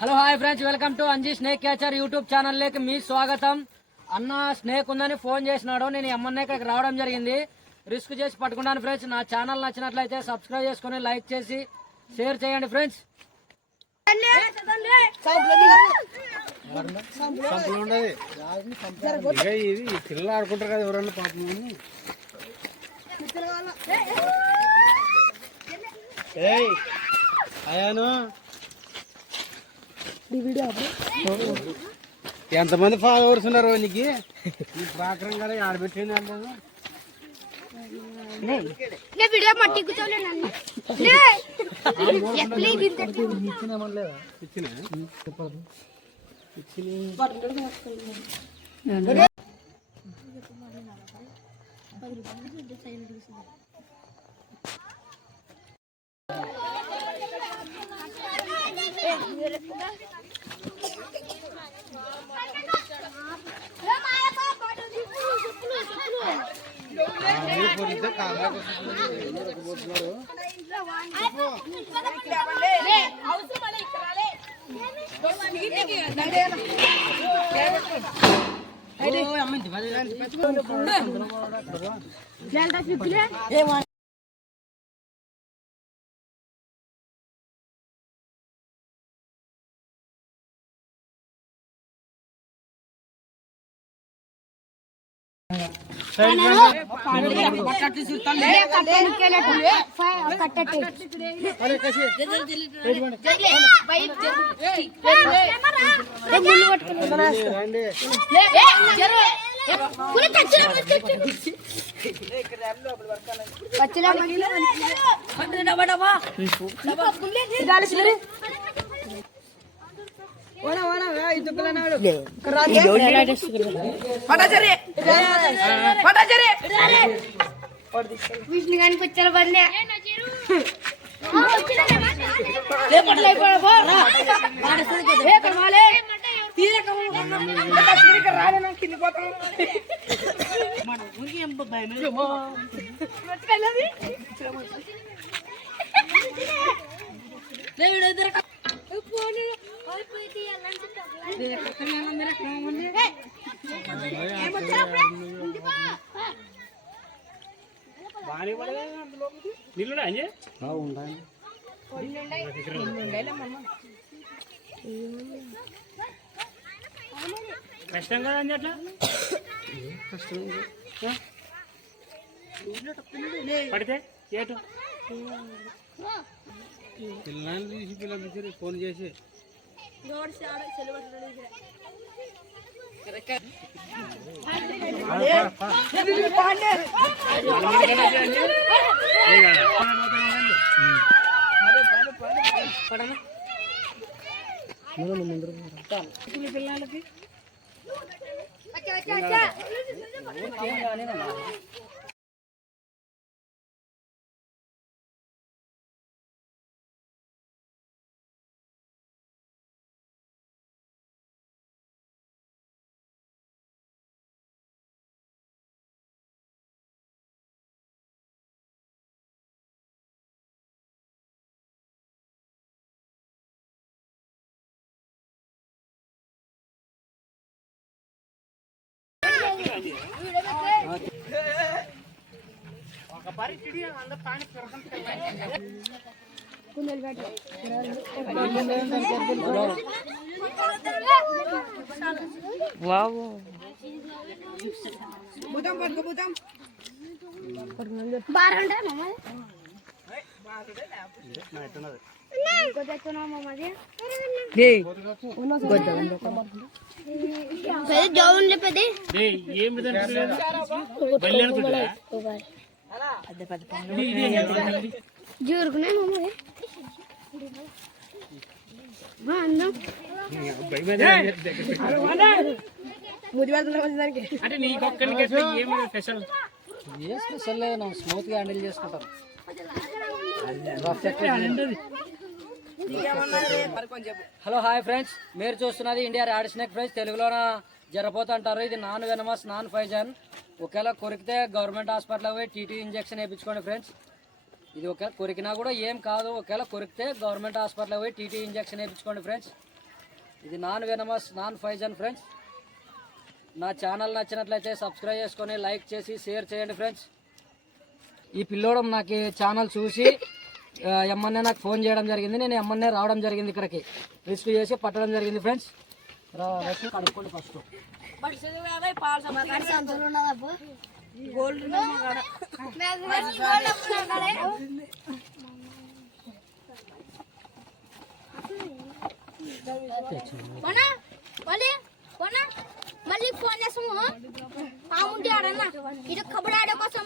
Hello hi friends, welcome to Anji snake catcher YouTube channel లేకి మీ స్వాగతం. అన్న స్నేక్ ఉందని ఫోన్ చేసినాడు. నేను ఎమ్మన్నే ఇక్కడికి రావడం జరిగింది. రిస్క్ చేసి పట్టుకున్నాను ఫ్రెండ్స్. నా ఛానల్ నచ్చినట్లయితే సబ్స్క్రైబ్ చేసుకుని లైక్ చేసి షేర్ చేయండి ఫ్రెండ్స్. పిల్లలు ఆడుకుంటారు కదా ఎవరన్నా పాపం. అయాను ఎంతమంది ఫాలోవర్స్ ఉన్నారు నీకు? ప్రాకరం కదా ఆడబెట్టింది అన్నాను. విష్ణు గారికి వచ్చారు బండి కష్టం కదండి అట్లా పడితే ఏటు పిల్లలు తీసి పిల్లలు ఫోన్ చేసి పిల్లలకి స్పెషల్ లేదు, స్మూత్ గా హ్యాండిల్ చేసుకుంటాం. హలో హాయ్ ఫ్రెండ్స్, మీరు చూస్తున్నది ఇండియా ర్యాడ్ స్నేక్ ఫ్రెండ్స్. తెలుగులోన జరపోతుంటారు. ఇది నాన్ వెనమస్, నాన్ పాయిజన్. ఒకవేళ కొరికితే గవర్నమెంట్ హాస్పిటల్ పోయి టీటీ ఇంజెక్షన్ వేయించుకోండి ఫ్రెండ్స్. ఇది ఒకవేళ కొరికినా కూడా ఏం కాదు. ఒకవేళ కొరికితే గవర్నమెంట్ హాస్పిటల్ పోయి టీటీ ఇంజెక్షన్ వేయించుకోండి ఫ్రెండ్స్. ఇది non venomous non Faizan friends. నా ఛానల్ నచ్చినట్లయితే సబ్స్క్రైబ్ చేసుకొని లైక్ చేసి షేర్ చేయండి ఫ్రెండ్స్. ఈ పిల్లోడం నాకు ఛానల్ చూసి ఎమ్మన్నే నాకు ఫోన్ చేయడం జరిగింది. నేను ఎమ్మన్నే రావడం జరిగింది, ఇక్కడికి రిస్క్ చేసి పట్టడం జరిగింది ఫ్రెండ్స్. కడుక్కోండి ఫస్ట్. మళ్ళీ ఫోన్ చేస్తాము ఆడుంటే ఆడన్నా ఇటు కబడ్డీ ఆడే కోసం